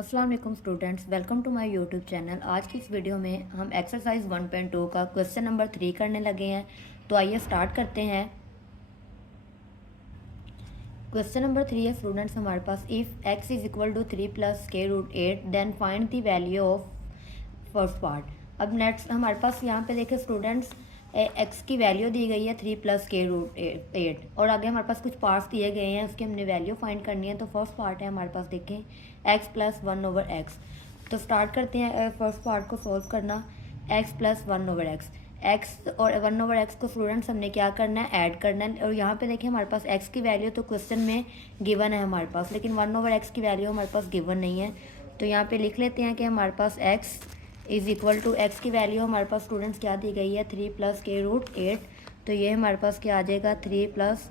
अस्सलाम वालेकुम students, welcome to my YouTube channel. आज की इस वीडियो में हम एक्सरसाइज 1.2 का क्वेश्चन नंबर 3 करने लगे हैं। तो आइए स्टार्ट करते हैं। क्वेश्चन नंबर 3 है स्टूडेंट्स हमारे पास, if x is equal to 3 plus के root 8 then find the value of first part. अब नेक्स्ट हमारे पास यहाँ पे देखें स्टूडेंट्स, एक्स की वैल्यू दी गई है 3 प्लस के रूट 8 और आगे हमारे पास कुछ पार्ट्स दिए गए हैं, उसकी हमने वैल्यू फाइंड करनी है। तो फर्स्ट पार्ट है हमारे पास, देखें एक्स प्लस 1/x। तो स्टार्ट करते हैं फर्स्ट पार्ट को सॉल्व करना। एक्स प्लस 1/x, एक्स और 1/x को स्टूडेंट्स हमने क्या करना है, ऐड करना है। और यहाँ पे देखिए हमारे पास एक्स की वैल्यू तो क्वेश्चन में गिवन है हमारे पास, लेकिन 1/x की वैल्यू हमारे पास गिवन नहीं है। तो यहाँ पे लिख लेते हैं कि हमारे पास x is equal to, x की वैल्यू हमारे पास स्टूडेंट्स क्या दी गई है, 3 प्लस के रूट 8। तो ये हमारे पास क्या आ जाएगा, 3 प्लस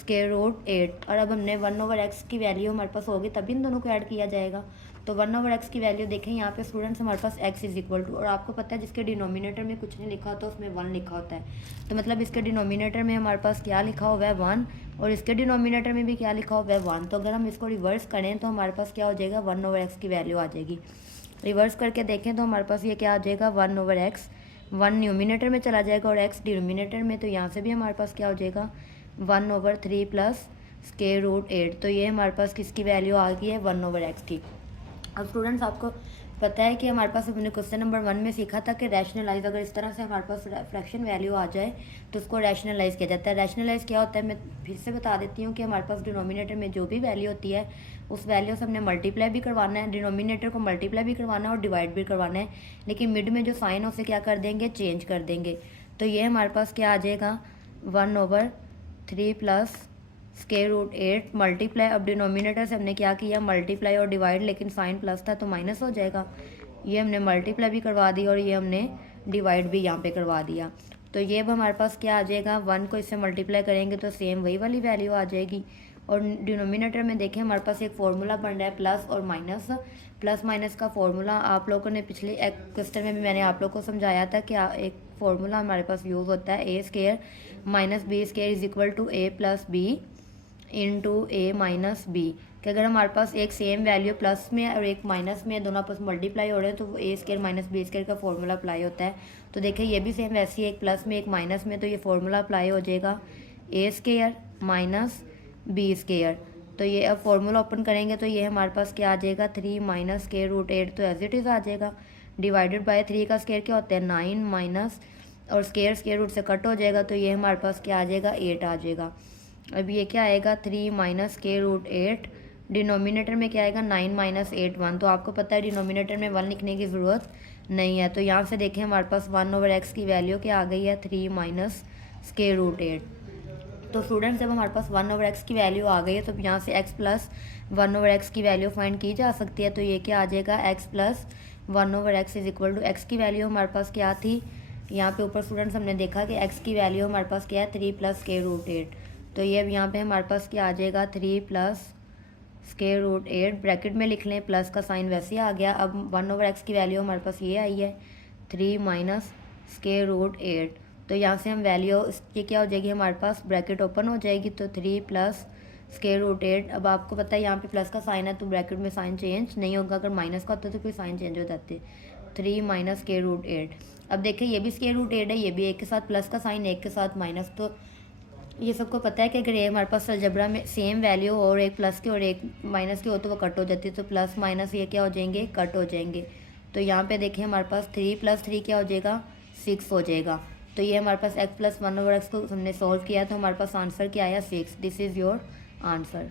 स्केयर रूट 8। और अब हमने 1/x की वैल्यू हमारे पास होगी तभी इन दोनों को ऐड किया जाएगा। तो 1/x की वैल्यू देखें यहाँ पे स्टूडेंट्स हमारे पास x इज इक्वल टू, और आपको पता है जिसके डिनोमिनेटर में कुछ नहीं लिखा होता उसमें 1 लिखा होता है। तो मतलब इसके डिनोमिनेटर में हमारे पास क्या लिखा हुआ है, 1, और इसके डिनोमिनेटर में भी क्या लिखा हुआ है, 1। तो अगर हम इसको रिवर्स करें तो हमारे पास क्या हो जाएगा, 1/x की वैल्यू आ जाएगी। रिवर्स करके देखें तो हमारे पास ये क्या आ जाएगा, 1/x। 1 न्यूमिनेटर में चला जाएगा और x डिनोमिनेटर में, तो यहाँ से भी हमारे पास क्या हो जाएगा, 1/3 प्लस स्केयर रूट 8। तो ये हमारे पास किसकी वैल्यू आ गई है, 1/x की। अब स्टूडेंट्स आपको पता है कि हमारे पास हमने क्वेश्चन नंबर 1 में सीखा था कि रैशनलाइज, अगर इस तरह से हमारे पास फ्रैक्शन वैल्यू आ जाए तो उसको रैशनलाइज किया जाता है। रैशनलाइज क्या होता है, मैं फिर से बता देती हूँ कि हमारे पास डिनोमिनेटर में जो भी वैल्यू होती है उस वैल्यू से हमने मल्टीप्लाई भी करवाना है, डिनोमिनेटर को मल्टीप्लाई भी करवाना है और डिवाइड भी करवाना है, लेकिन मिड में जो साइन है उसे क्या कर देंगे, चेंज कर देंगे। तो ये हमारे पास क्या आ जाएगा, 1/3 प्लस स्केयर रूट 8 मल्टीप्लाई, अब डिनोमिनेटर से हमने क्या किया, मल्टीप्लाई और डिवाइड, लेकिन साइन प्लस था तो माइनस हो जाएगा। ये हमने मल्टीप्लाई भी करवा दी और ये हमने डिवाइड भी यहाँ पे करवा दिया। तो ये अब हमारे पास क्या आ जाएगा, 1 को इससे मल्टीप्लाई करेंगे तो सेम वही वाली वैल्यू आ जाएगी। और डिनोमिनेटर में देखें हमारे पास एक फार्मूला बन रहा है प्लस और माइनस। प्लस माइनस का फार्मूला आप लोगों ने पिछले एक क्वेश्चन में भी मैंने आप लोगों को समझाया था कि एक फार्मूला हमारे पास यूज़ होता है, a square minus b square is equal to a plus b into a minus b. कि अगर हमारे पास एक सेम वैल्यू प्लस में और एक माइनस में, दोनों आपस मल्टीप्लाई हो रहे हैं, तो वो ए स्केयर माइनस बी स्केयर का फॉर्मूला अप्लाई होता है। तो देखिए ये भी सेम वैसे ही, एक प्लस में एक माइनस में, तो ये फॉर्मूला अप्लाई हो जाएगा a square minus b square. तो ये अब फॉर्मूला ओपन करेंगे तो ये हमारे पास क्या आ जाएगा, 3 माइनस स्केयर रूट 8, तो एज इट इज़ आ जाएगा। डिवाइडेड बाय 3 का स्केयर क्या होता है, 9 माइनस, और स्केयर स्केयर रूट से कट हो जाएगा, तो ये हमारे पास क्या आ जाएगा, 8 आ जाएगा। अब ये क्या आएगा, 3 माइनस स्केयर रूट 8, डिनोमिनेटर में क्या आएगा, 9 माइनस 8 1। तो आपको पता है डिनोमिनेटर में 1 लिखने की ज़रूरत नहीं है। तो यहाँ से देखें हमारे पास 1/x की वैल्यू क्या आ गई है, 3 माइनस स्केयर रूट 8। तो स्टूडेंट्स जब हमारे पास 1/x की वैल्यू आ गई है तो यहाँ से x प्लस 1/x की वैल्यू फाइंड की जा सकती है। तो ये क्या आ जाएगा, x plus 1/x is equal to, x की वैल्यू हमारे पास क्या थी, यहाँ पे ऊपर स्टूडेंट्स हमने देखा कि x की वैल्यू हमारे पास क्या है, 3 प्लस स्केयर रूट 8। तो ये अब यहाँ पे हमारे पास क्या आ जाएगा, 3 प्लस स्केयर रूट 8, ब्रैकेट में लिख लें, प्लस का साइन वैसे ही आ गया। अब 1/x की वैल्यू हमारे पास ये आई है, 3 माइनस स्केयर रूट 8। तो यहाँ से हम वैल्यू ये क्या हो जाएगी, हमारे पास ब्रैकेट ओपन हो जाएगी, तो 3 प्लस स्केयर रूट 8। अब आपको पता है यहाँ पे प्लस का साइन है तो ब्रैकेट में साइन चेंज नहीं होगा, अगर माइनस का होता तो कोई साइन चेंज हो जाते। 3 माइनस स्केयर रूट 8। अब देखिए ये भी स्केयर रूट 8 है, ये भी एक के साथ प्लस का साइन, एक के साथ माइनस। तो ये सबको पता है कि अगर ये हमारे पास अलजेब्रा में सेम वैल्यू हो और एक प्लस की और एक माइनस की हो तो वो कट हो जाती है। तो प्लस माइनस ये क्या हो जाएंगे, कट हो जाएंगे। तो यहाँ पे देखिए हमारे पास 3 प्लस 3 क्या हो जाएगा, 6 हो जाएगा। तो ये हमारे पास x प्लस 1/x को हमने सॉल्व किया तो हमारे पास आंसर क्या आया, 6। This is your answer.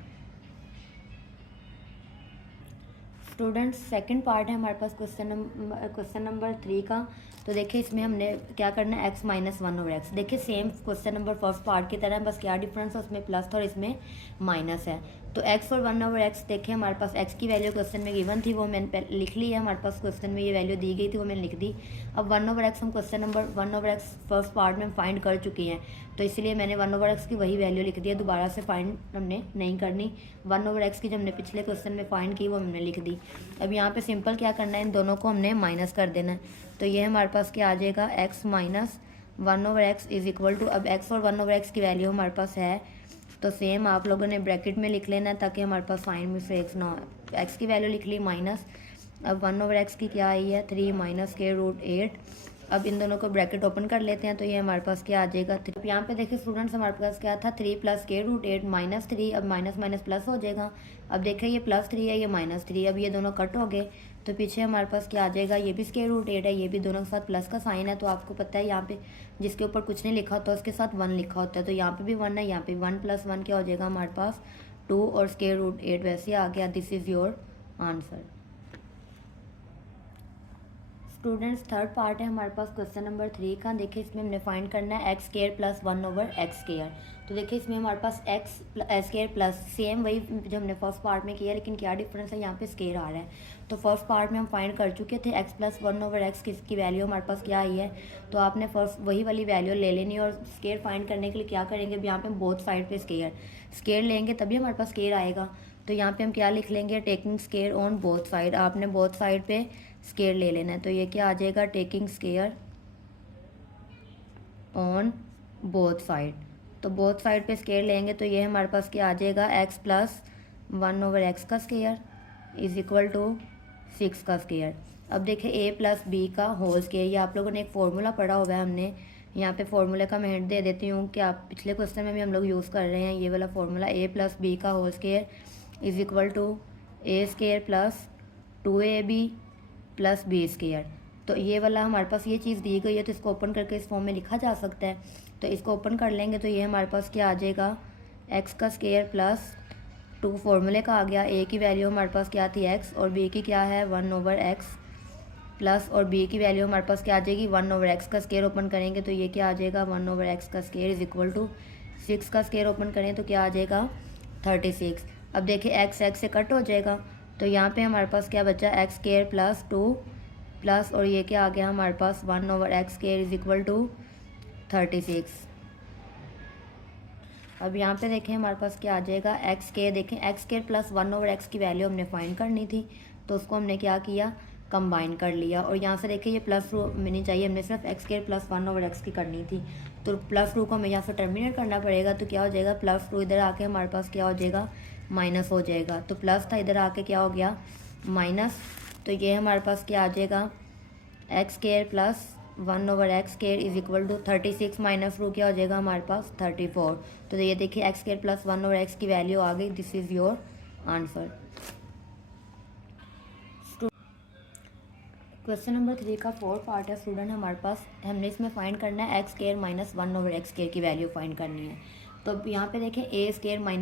Students second part है हमारे पास क्वेश्चन नंबर 3 का। तो देखिए इसमें हमने क्या करना है, x माइनस 1/x। देखिए same question number first part की तरह, बस क्या डिफरेंस है, उसमें प्लस था और इसमें माइनस है। तो x और 1/x देखिए हमारे पास x की वैल्यू क्वेश्चन में गिवन थी, वो मैंने लिख ली है, हमारे पास क्वेश्चन में ये वैल्यू दी गई थी वो मैंने लिख दी। अब 1/x हम question number 1/x first part में फाइंड कर चुके हैं, तो इसलिए मैंने 1/x की वही वैल्यू लिख दी है, दोबारा से फाइंड हमने नहीं करनी। 1/x की जो हमने पिछले क्वेश्चन में फाइंड की वो हमने लिख दी। अब यहाँ पे सिंपल क्या करना है, इन दोनों को हमने माइनस कर देना है। तो ये हमारे पास क्या आ जाएगा, x minus 1/x is equal to, अब x और 1/x की वैल्यू हमारे पास है तो सेम आप लोगों ने ब्रैकेट में लिख लेना है ताकि हमारे पास साइन में से एक्स ना, एक्स की वैल्यू लिख ली माइनस, अब 1/x की क्या आई है 3 माइनस के रूट 8। अब इन दोनों को ब्रैकेट ओपन कर लेते हैं तो ये हमारे पास क्या आ जाएगा 3। अब यहाँ पे देखिए स्टूडेंट्स हमारे पास क्या था 3 प्लस के रूट 8 माइनस 3, अब माइनस माइनस प्लस हो जाएगा। अब देखिए ये +3 है ये -3, अब ये दोनों कट हो गए तो पीछे हमारे पास क्या आ जाएगा, ये भी स्क्वायर रूट 8 है, ये भी दोनों के साथ प्लस का साइन है। तो आपको पता है यहाँ पे जिसके ऊपर कुछ नहीं लिखा होता उसके साथ 1 लिखा होता है, तो यहाँ पे भी 1 है, यहाँ पे 1 + 1 क्या हो जाएगा हमारे पास 2 और स्क्वायर रूट 8 वैसे आ गया। This is your answer. Students third part है हमारे पास क्वेश्चन नंबर 3 का। देखिए इसमें हमने फाइंड करना है x² + 1/x²। तो देखिए इसमें हमारे पास x² प्लस सेम वही जो हमने फर्स्ट पार्ट में किया, लेकिन क्या डिफरेंस है यहाँ पे स्केयर आ रहा है। तो फर्स्ट पार्ट में हम फाइंड कर चुके थे x + 1/x की वैल्यू हमारे पास क्या आई है, तो आपने फर्स्ट वही वाली वैल्यू ले लेनी है। और स्केयर फाइंड करने के लिए क्या करेंगे, अब यहाँ पे हम बोथ साइड पे स्केयर लेंगे तभी हमारे पास स्केयर आएगा। तो यहाँ पे हम क्या लिख लेंगे, taking square on both side. आपने बोथ साइड पे स्केयर ले लेना है, तो ये क्या आ जाएगा taking square on both side. तो बोथ साइड पे स्केयर लेंगे तो ये हमारे पास क्या आ जाएगा x + 1/x का स्केयर इज इक्वल टू 6 का स्केयर। अब देखिए a + b का होल स्केयर, ये आप लोगों ने एक फार्मूला पढ़ा हुआ है, हमने यहाँ पे फार्मूले का मैं हिंट दे देती हूँ कि आप पिछले क्वेश्चन में भी हम लोग यूज़ कर रहे हैं ये वाला फार्मूला। a + b का whole square is equal to a² + 2ab + b²। तो ये वाला हमारे पास ये चीज़ दी गई है, तो इसको ओपन करके इस फॉर्म में लिखा जा सकता है। तो इसको ओपन कर लेंगे तो ये हमारे पास क्या आ जाएगा x का स्केयर प्लस 2 फार्मूले का आ गया। a की वैल्यू हमारे पास क्या थी x और b की क्या है 1/x प्लस, और b की वैल्यू हमारे पास क्या आ जाएगी 1/x का स्केयर ओपन करेंगे तो ये क्या आ जाएगा 1/x का स्केयर इज इक्वल टू 6 का स्केयर ओपन करें तो क्या आ जाएगा 36। अब देखिए x से कट हो जाएगा तो यहाँ पे हमारे पास क्या बचा x² + 2 प्लस, और ये क्या आ गया हमारे पास 1/x² इज इक्वल टू 36। अब यहाँ पे देखें हमारे पास क्या आ जाएगा x², देखें x² + 1/x की वैल्यू हमने फाइंड करनी थी तो उसको हमने क्या किया कंबाइन कर लिया। और यहाँ से देखिए ये प्लस रू मिलनी चाहिए, हमने सिर्फ x² + 1/x की करनी थी, तो प्लस रू को हमें यहाँ से टर्मिनेट करना पड़ेगा। तो क्या हो जाएगा + 2 इधर आके हमारे पास क्या हो जाएगा माइनस हो जाएगा। तो प्लस था इधर आके क्या हो गया माइनस। तो ये हमारे पास क्या आ जाएगा x² + 1/x² is equal to 36 minus रू क्या हो जाएगा हमारे पास 34। तो ये देखिए x² + 1/x की वैल्यू आ गई। This is your answer. Question number 3 का 4 पार्ट है स्टूडेंट हमारे पास, हमने इसमें फाइंड करना है x² - 1/x² की वैल्यू फाइंड करनी है। तो अब यहाँ पे देखें a²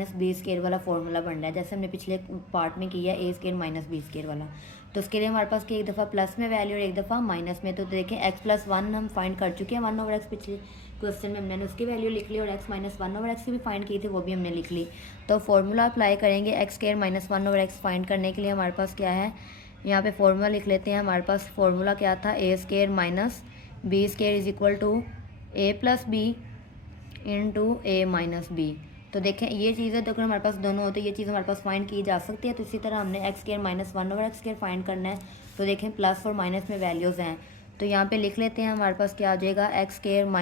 - b² वाला फॉर्मूला बन रहा है जैसे हमने पिछले पार्ट में किया a² - b² वाला। तो उसके लिए हमारे पास कि एक दफ़ा प्लस में वैल्यू और एक दफ़ा माइनस में। तो देखें x + 1 हम फाइंड कर चुके हैं 1/x पिछले क्वेश्चन में हमने उसकी वैल्यू लिख ली, और x - 1/x की भी फाइंड की थी वो भी हमने लिख ली। तो फार्मूला अप्लाई करेंगे x² - 1/x फाइंड करने के लिए हमारे पास क्या है, यहाँ पे फॉर्मूला लिख लेते हैं। हमारे पास फॉर्मूला क्या था a² - b² is equal to a + b × a - b। तो देखें ये चीज़ें तो अगर हमारे पास दोनों होते ये चीज़ हमारे पास फाइंड की जा सकती है। तो इसी तरह हमने x² - 1/x² फाइंड करना है। तो देखें प्लस और माइनस में वैल्यूज़ हैं तो यहाँ पे लिख लेते हैं। हमारे पास क्या आ जाएगा x² -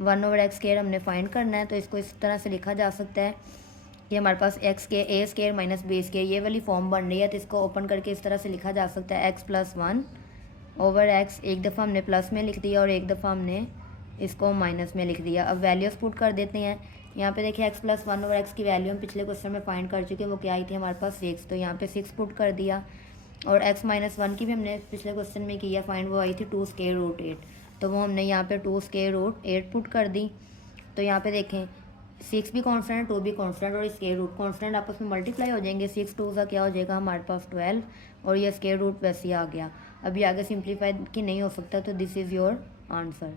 1/x² हमने फाइंड करना है। तो इसको इस तरह से लिखा जा सकता है कि हमारे पास a² - b² ये वाली फॉर्म बन रही है। तो इसको ओपन करके इस तरह से लिखा जा सकता है x + 1/x, एक दफ़ा हमने प्लस में लिख दिया और एक दफ़ा हमने इसको माइनस में लिख दिया। अब वैल्यूज़ पुट कर देते हैं। यहाँ पे देखिए x + 1/x की वैल्यू हम पिछले क्वेश्चन में फाइंड कर चुके हैं, वो क्या आई थी हमारे पास 6। तो यहाँ पे 6 पुट कर दिया, और x - 1 की भी हमने पिछले क्वेश्चन में किया फाइंड, वो आई थी 2 स्क्वायर रूट 8। तो वो हमने यहाँ पे 2 स्क्वायर रूट 8 पुट कर दी। तो यहाँ पे देखें 6 भी कॉन्स्टेंट 2 भी कॉन्स्टेंट और स्क्वायर रूट कॉन्स्टेंट आपस में मल्टीप्लाई हो जाएंगे। 6 2 का क्या हो जाएगा हमारे पास 12, और ये स्क्वायर रूट वैसे ही आ गया। अभी आगे सिंप्लीफाई कि नहीं हो सकता, तो दिस इज़ योर आंसर।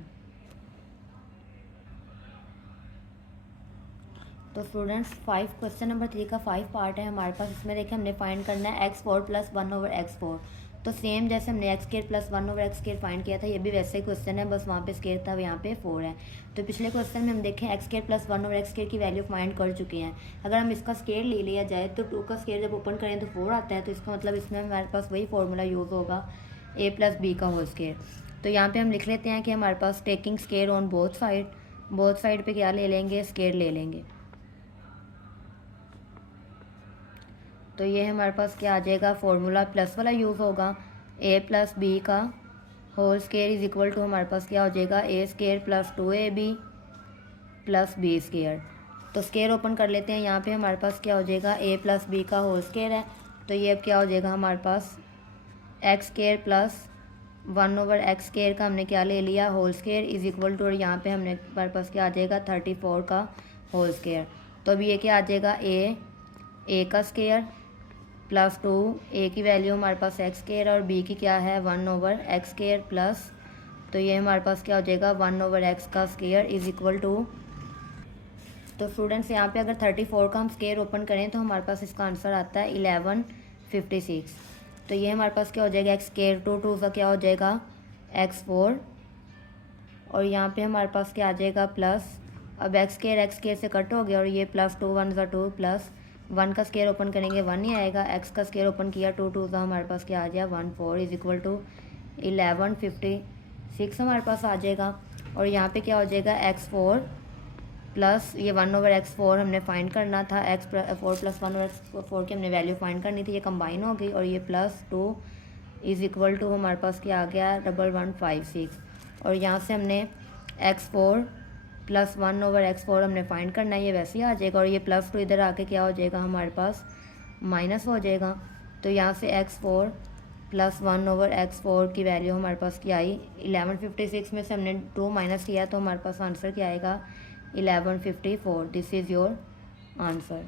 तो स्टूडेंट्स क्वेश्चन नंबर 3 का 5 पार्ट है हमारे पास। इसमें देखिए हमने फाइंड करना है x4 + 1/x4। तो सेम जैसे हमने x² + 1/x² फाइंड किया था ये भी वैसे ही क्वेश्चन है, बस वहाँ पे स्केयर था यहाँ पे 4 है। तो पिछले क्वेश्चन में हम देखें x² + 1/x² की वैल्यू फाइंड कर चुके हैं। अगर हम इसका स्केयर ले लिया जाए तो 2 का स्केयर जब ओपन करें तो 4 आता है। तो इसका मतलब इसमें हमारे पास वही फार्मूला यूज़ होगा a + b का होल स्केयर। तो यहाँ पे हम लिख लेते हैं कि हमारे पास taking square on both side पे क्या ले लेंगे स्केयर ले लेंगे। तो ये हमारे पास क्या आ जाएगा, फॉर्मूला प्लस वाला यूज़ होगा, ए प्लस बी का whole square is equal to हमारे पास क्या हो जाएगा, a square plus 2ab plus b square. तो स्केयर ओपन कर लेते हैं, यहाँ पे हमारे पास क्या हो जाएगा, ए प्लस बी का होल स्केयर है, तो ये अब क्या हो जाएगा हमारे पास x square plus 1/x square का हमने क्या ले लिया, whole square is equal to, और यहाँ पे हमने हमारे पास क्या आ जाएगा 34 का होल स्केयर। तो अब ये क्या आ जाएगा, ए का स्केयर प्लस 2, ए की वैल्यू हमारे पास एक्स स्केयर और बी की क्या है 1/x स्केयर प्लस, तो ये हमारे पास क्या हो जाएगा 1/x का स्केयर इज इक्वल टू। तो स्टूडेंट्स यहाँ पे अगर 34 का हम स्केयर ओपन करें तो हमारे पास इसका आंसर आता है 1156। तो ये हमारे पास क्या हो जाएगा, एक्स स्केयर 2 का क्या हो जाएगा x4, और यहाँ पे हमारे पास क्या आ जाएगा प्लस, अब एक्स स्केयर से कट हो गया और ये प्लस 2 1 2 प्लस 1 का स्केयर ओपन करेंगे 1 ही आएगा, एक्स का स्केयर ओपन किया 2 हमारे पास क्या आ जाएगा 14 इज इक्वल टू 1156 हमारे पास आ जाएगा। और यहाँ पे क्या हो जाएगा x4 प्लस ये 1/x4 हमने फाइंड करना था, x4 प्लस 1/x4 की हमने वैल्यू फाइंड करनी थी, ये कंबाइन हो गई और ये प्लस 2 इज़ इक्वल टू हमारे पास क्या आ गया 1156। और यहाँ से हमने x4 प्लस 1/x4 हमने फाइंड करना है, ये वैसे ही आ जाएगा, और ये प्लस 2 इधर आके क्या हो जाएगा हमारे पास माइनस हो जाएगा। तो यहाँ से x4 प्लस 1/x4 की वैल्यू हमारे पास क्या आई 1156 में से हमने 2 माइनस किया तो हमारे पास आंसर क्या आएगा 1154। This is your answer.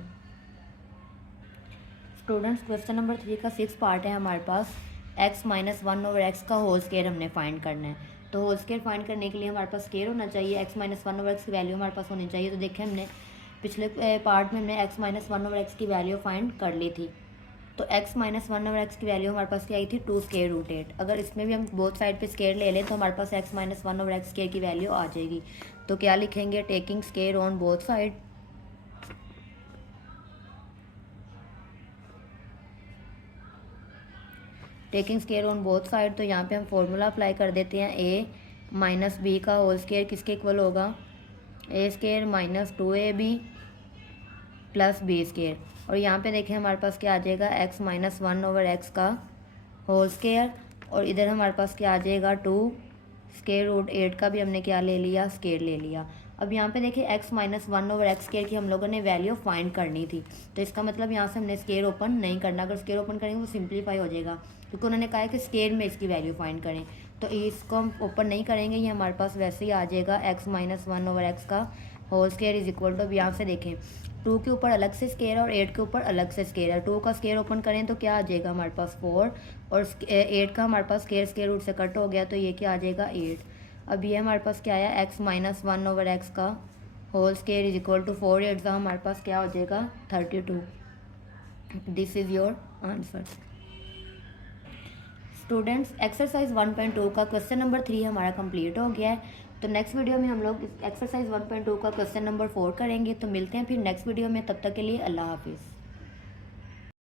Students question number 3 का 6 पार्ट है हमारे पास, x माइनस 1/x का होल स्केयर हमने फाइंड करना है। तो होल स्केयर फाइंड करने के लिए हमारे पास स्केयर होना चाहिए, x माइनस 1/x की वैल्यू हमारे पास होनी चाहिए। तो देखें हमने पिछले पार्ट में हमने x माइनस 1/x की वैल्यू फाइंड कर ली थी, तो x माइनस 1/x की वैल्यू हमारे पास क्या आई थी 2 स्केयर रूट 8। अगर इसमें भी हम बोथ साइड पे स्केयर ले लें तो हमारे पास x माइनस 1/x स्केयर की वैल्यू आ जाएगी। तो क्या लिखेंगे, taking square on both side, taking square on both side. तो यहाँ पे हम फॉर्मूला अप्लाई कर देते हैं, a माइनस बी का होल स्केयर किसके इक्वल होगा, a square minus 2ab plus b square. और यहाँ पे देखें हमारे पास क्या आ जाएगा x माइनस 1/x का होल स्केयर, और इधर हमारे पास क्या आ जाएगा 2 स्केयर रूट 8 का भी हमने क्या ले लिया, स्केयर ले लिया। अब यहाँ पे देखिए x माइनस 1/x स्केयर की हम लोगों ने वैल्यू फाइंड करनी थी, तो इसका मतलब यहाँ से हमने स्केयर ओपन नहीं करना, अगर स्केयर ओपन करेंगे वो सिंप्लीफाई हो जाएगा, क्योंकि उन्होंने कहा है कि स्केयर में इसकी वैल्यू फाइंड करें। तो इसको हम ओपन नहीं करेंगे, ये हमारे पास वैसे ही आ जाएगा x माइनस 1/x का whole square is equal to, अब यहाँ से देखें 2 के ऊपर अलग से स्केयर है और 8 के ऊपर अलग से स्केयर है। 2 का स्केयर ओपन करें तो क्या आ जाएगा हमारे पास 4, और 8 का हमारे पास स्केयर रूट से कट हो गया, तो ये क्या आ जाएगा 8। अब ये हमारे पास क्या आया x माइनस 1/x का whole square is equal to 4 8 हमारे पास क्या हो जाएगा 32। This is your answer. Students exercise 1.2 का क्वेश्चन नंबर 3 हमारा कंप्लीट हो गया है। तो नेक्स्ट वीडियो में हम लोग एक्सरसाइज 1.2 का क्वेश्चन नंबर 4 करेंगे। तो मिलते हैं फिर नेक्स्ट वीडियो में, तब तक के लिए अल्लाह हाफिज़।